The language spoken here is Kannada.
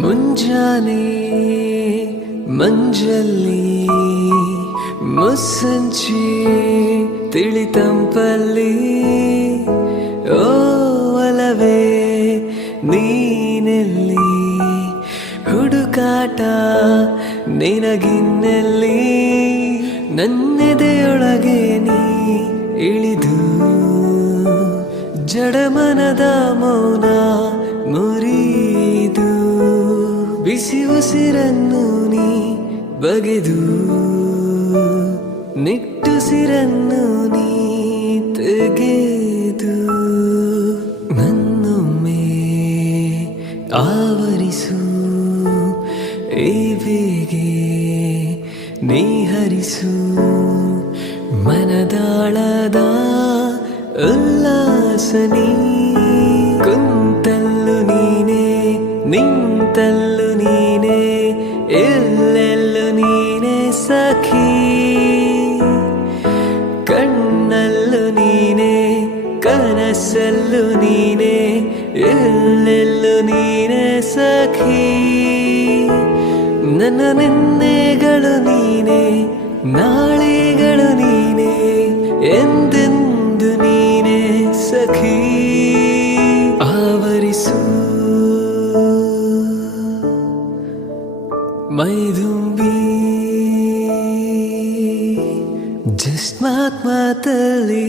ಮುಂಜಾನೆ ಮಂಜಲ್ಲಿ ಮುಸ್ಸಂಚಿ ತಿಳಿತಂಪಲ್ಲಿ ಓ ಒಲವೇ ನೀನೆಲ್ಲಿ ಹುಡುಕಾಟ ನಿನಗಿನ್ನೆಲ್ಲಿ ನನ್ನೆದೆಯೊಳಗೆ ನೀ ಇಳಿದು ಜಡಮನದ ಮೌನ ಮುರಿದು ಬಿಸಿ ಉಸಿರನ್ನು ನೀ ಬಗೆದು ನಿಟ್ಟುಸಿರನ್ನು ನೀ ತೆಗೆದು ನನ್ನೊಮ್ಮೆ ಆವರಿಸು ಈ ಬೇಗೆ ನೀ ಹರಿಸು ಮನದಾಳದ ಉಲ್ಲಾಸನಿ ಕುಂತಲ್ಲು ನೀನೆ ನಿಂತಲ್ಲು ನೀನೆ ಎಲ್ಲೆಲ್ಲು ನೀನೆ ಸಖಿ ಕಣ್ಣಲ್ಲು ನೀನೆ ಕನಸಲ್ಲು ನೀನೆ ಎಲ್ಲೆಲ್ಲು ನೀನೆ ಸಖಿ ನನ್ನ ನಿನ್ನೆಗಳು ನೀನೆ ನಾಳೆಗಳು ನೀನೆ ಎಂದೆಂದು ನೀನೆ ಸಖಿ ಆವರಿಸು ಮೈದುಂಬಿ ಜಸ್ಟ್ ಮಾತಲ್ಲಿ